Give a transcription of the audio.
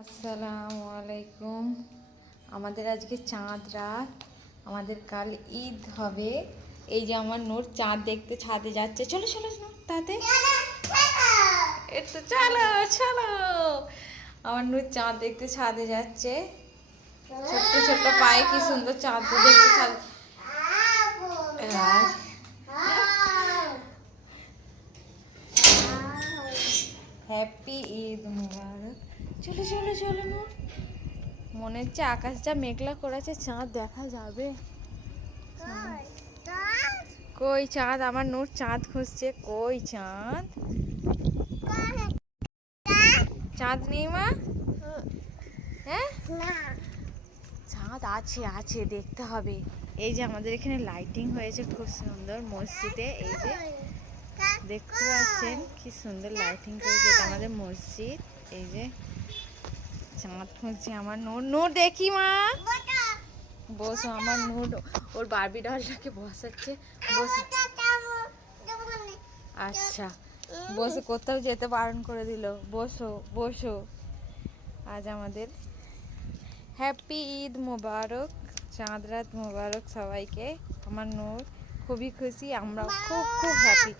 আসসালামু আলাইকুম। আমাদের আজকে চাঁদ রাত, আমাদের কাল ঈদ হবে। এই যে আমার নূর চাঁদ দেখতে ছাদে যাচ্ছে। চলো চলো নূর তাতে, একটু চলো চলো। আমার নূর চাঁদ দেখতে ছাদে যাচ্ছে। ছোট্ট ছোট্ট পায়ে কি সুন্দর চাঁদ দেখতে ছাদ। হ্যাপি ঈদ মুবারক। চলো চলো চলো নূর। মনে হচ্ছে আকাশটা মেঘলা করেছে, চাঁদ দেখা যাবে। কই চাঁদ? আমার নূর চাঁদ খুঁজছে। কই চাঁদ? চাঁদ নেই মা? হ্যাঁ, চাঁদ আছে আছে, দেখতে হবে। এই যে আমাদের এখানে লাইটিং হয়েছে খুব সুন্দর মসজিদে। এই যে দেখতে পাচ্ছেন কি সুন্দর লাইটিং করেছে, এটা আমাদের মসজিদ। এই যে চাঁদ খুঁজছে আমার নূর। নূর দেখি মা, বসো। আমার নূর ওর বারবি ডলটাকে বসাচ্ছে। বসো। আচ্ছা বসো, কোথাও যেতে বারণ করে দিল। বসো বসো। আজ আমাদের হ্যাপি ঈদ মোবারক, চাঁদ রাত মোবারক সবাইকে। আমার নূর খুবই খুশি, আমরা খুব খুব হ্যাপি।